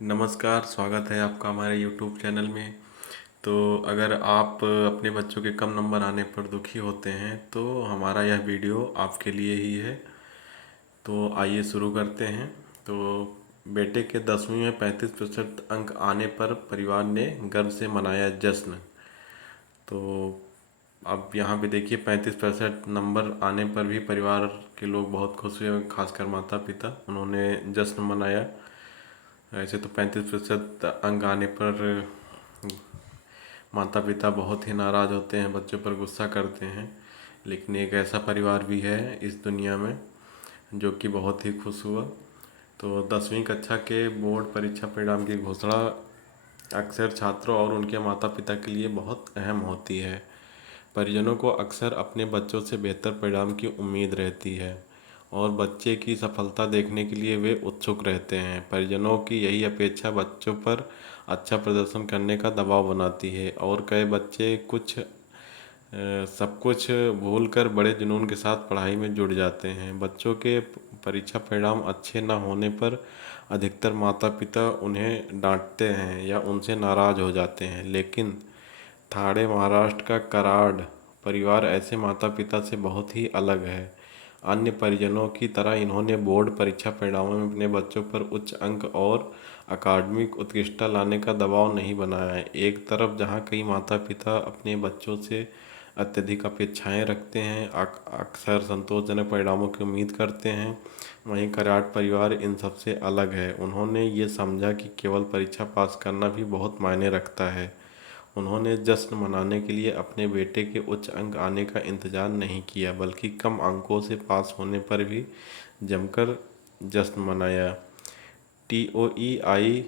नमस्कार, स्वागत है आपका हमारे यूट्यूब चैनल में। तो अगर आप अपने बच्चों के कम नंबर आने पर दुखी होते हैं तो हमारा यह वीडियो आपके लिए ही है। तो आइए शुरू करते हैं। तो बेटे के 10वीं में 35% अंक आने पर परिवार ने गर्व से मनाया जश्न। तो अब यहाँ पे देखिए 35% नंबर आने पर भी परिवार के लोग बहुत खुश हुए, खासकर माता पिता, उन्होंने जश्न मनाया। ऐसे तो 35% अंक आने पर माता पिता बहुत ही नाराज़ होते हैं, बच्चों पर गुस्सा करते हैं। लेकिन एक ऐसा परिवार भी है इस दुनिया में जो कि बहुत ही खुश हुआ। तो 10वीं कक्षा के बोर्ड परीक्षा परिणाम की घोषणा अक्सर छात्रों और उनके माता पिता के लिए बहुत अहम होती है। परिजनों को अक्सर अपने बच्चों से बेहतर परिणाम की उम्मीद रहती है और बच्चे की सफलता देखने के लिए वे उत्सुक रहते हैं। परिजनों की यही अपेक्षा बच्चों पर अच्छा प्रदर्शन करने का दबाव बनाती है और कई बच्चे सब कुछ भूल कर बड़े जुनून के साथ पढ़ाई में जुड़ जाते हैं। बच्चों के परीक्षा परिणाम अच्छे न होने पर अधिकतर माता पिता उन्हें डांटते हैं या उनसे नाराज़ हो जाते हैं। लेकिन ठाणे महाराष्ट्र का कराड परिवार ऐसे माता पिता से बहुत ही अलग है। अन्य परिजनों की तरह इन्होंने बोर्ड परीक्षा परिणामों में अपने बच्चों पर उच्च अंक और अकादमिक उत्कृष्टता लाने का दबाव नहीं बनाया है। एक तरफ जहां कई माता पिता अपने बच्चों से अत्यधिक अपेक्षाएं रखते हैं, अक्सर संतोषजनक परिणामों की उम्मीद करते हैं, वहीं कराड परिवार इन सबसे अलग है। उन्होंने ये समझा कि केवल परीक्षा पास करना भी बहुत मायने रखता है। उन्होंने जश्न मनाने के लिए अपने बेटे के उच्च अंक आने का इंतज़ार नहीं किया, बल्कि कम अंकों से पास होने पर भी जमकर जश्न मनाया। TOEI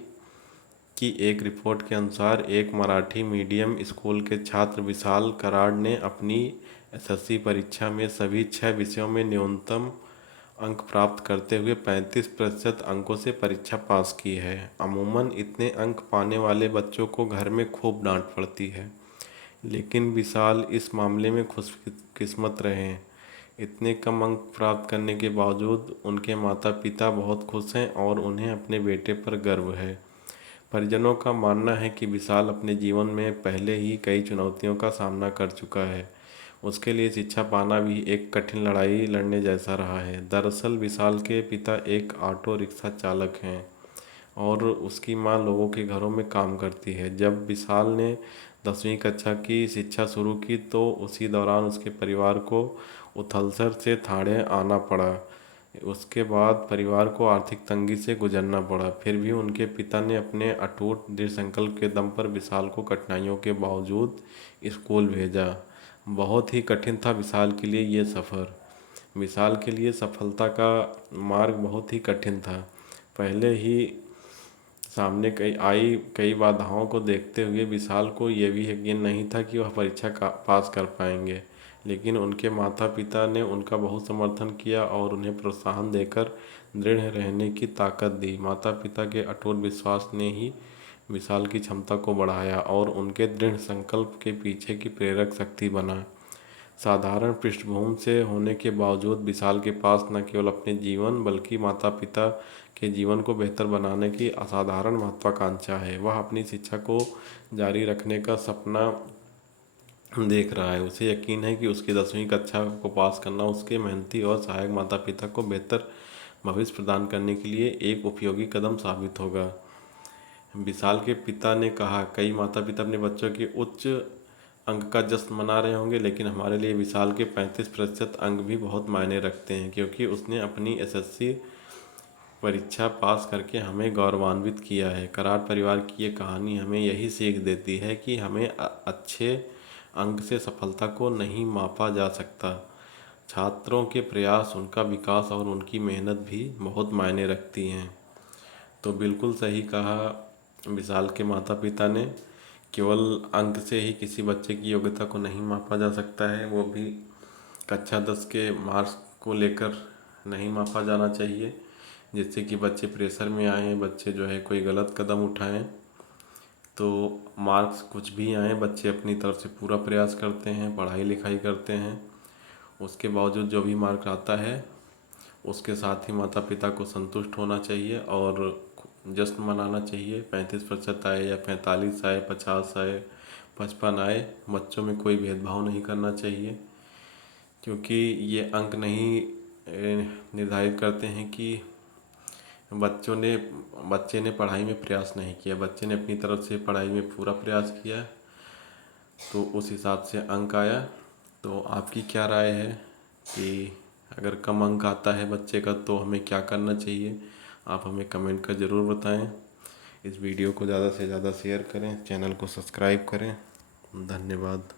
की एक रिपोर्ट के अनुसार एक मराठी मीडियम स्कूल के छात्र विशाल कराड ने अपनी SSC परीक्षा में सभी 6 विषयों में न्यूनतम अंक प्राप्त करते हुए 35% अंकों से परीक्षा पास की है। अमूमन इतने अंक पाने वाले बच्चों को घर में खूब डांट पड़ती है, लेकिन विशाल इस मामले में खुशकिस्मत रहे। इतने कम अंक प्राप्त करने के बावजूद उनके माता पिता बहुत खुश हैं और उन्हें अपने बेटे पर गर्व है। परिजनों का मानना है कि विशाल अपने जीवन में पहले ही कई चुनौतियों का सामना कर चुका है। उसके लिए शिक्षा पाना भी एक कठिन लड़ाई लड़ने जैसा रहा है। दरअसल विशाल के पिता एक ऑटो रिक्शा चालक हैं और उसकी मां लोगों के घरों में काम करती है। जब विशाल ने 10वीं कक्षा की शिक्षा शुरू की तो उसी दौरान उसके परिवार को उथलसर से ठाणे आना पड़ा। उसके बाद परिवार को आर्थिक तंगी से गुजरना पड़ा। फिर भी उनके पिता ने अपने अटूट दृढ़ संकल्प के दम पर विशाल को कठिनाइयों के बावजूद स्कूल भेजा। बहुत ही कठिन था विशाल के लिए ये सफ़र। विशाल के लिए सफलता का मार्ग बहुत ही कठिन था। पहले ही सामने कई बाधाओं को देखते हुए विशाल को यह भी यकीन नहीं था कि वह परीक्षा का पास कर पाएंगे। लेकिन उनके माता पिता ने उनका बहुत समर्थन किया और उन्हें प्रोत्साहन देकर दृढ़ रहने की ताकत दी। माता पिता के अटूट विश्वास ने ही विशाल की क्षमता को बढ़ाया और उनके दृढ़ संकल्प के पीछे की प्रेरक शक्ति बना। साधारण पृष्ठभूमि से होने के बावजूद विशाल के पास न केवल अपने जीवन बल्कि माता पिता के जीवन को बेहतर बनाने की असाधारण महत्वाकांक्षा है। वह अपनी शिक्षा को जारी रखने का सपना देख रहा है। उसे यकीन है कि उसकी 10वीं कक्षा को पास करना उसके मेहनती और सहायक माता पिता को बेहतर भविष्य प्रदान करने के लिए एक उपयोगी कदम साबित होगा। विशाल के पिता ने कहा, कई माता पिता अपने बच्चों के उच्च अंक का जश्न मना रहे होंगे, लेकिन हमारे लिए विशाल के 35% अंक भी बहुत मायने रखते हैं, क्योंकि उसने अपनी SSC परीक्षा पास करके हमें गौरवान्वित किया है। करार परिवार की ये कहानी हमें यही सीख देती है कि हमें अच्छे अंक से सफलता को नहीं मापा जा सकता। छात्रों के प्रयास, उनका विकास और उनकी मेहनत भी बहुत मायने रखती हैं। तो बिल्कुल सही कहा विशाल के माता पिता ने। केवल अंक से ही किसी बच्चे की योग्यता को नहीं मापा जा सकता है, वो भी कक्षा 10 के मार्क्स को लेकर नहीं मापा जाना चाहिए, जिससे कि बच्चे प्रेशर में आएँ, बच्चे जो है कोई गलत कदम उठाएं। तो मार्क्स कुछ भी आए, बच्चे अपनी तरफ से पूरा प्रयास करते हैं, पढ़ाई लिखाई करते हैं। उसके बावजूद जो भी मार्क आता है उसके साथ ही माता पिता को संतुष्ट होना चाहिए और जश्न मनाना चाहिए। 35% आए या 45 आए, 50 आए, 55 आए, बच्चों में कोई भेदभाव नहीं करना चाहिए, क्योंकि ये अंक नहीं निर्धारित करते हैं कि बच्चे ने पढ़ाई में प्रयास नहीं किया। बच्चे ने अपनी तरफ से पढ़ाई में पूरा प्रयास किया, तो उस हिसाब से अंक आया। तो आपकी क्या राय है कि अगर कम अंक आता है बच्चे का तो हमें क्या करना चाहिए? आप हमें कमेंट कर ज़रूर बताएं। इस वीडियो को ज़्यादा से ज़्यादा शेयर करें, चैनल को सब्सक्राइब करें। धन्यवाद।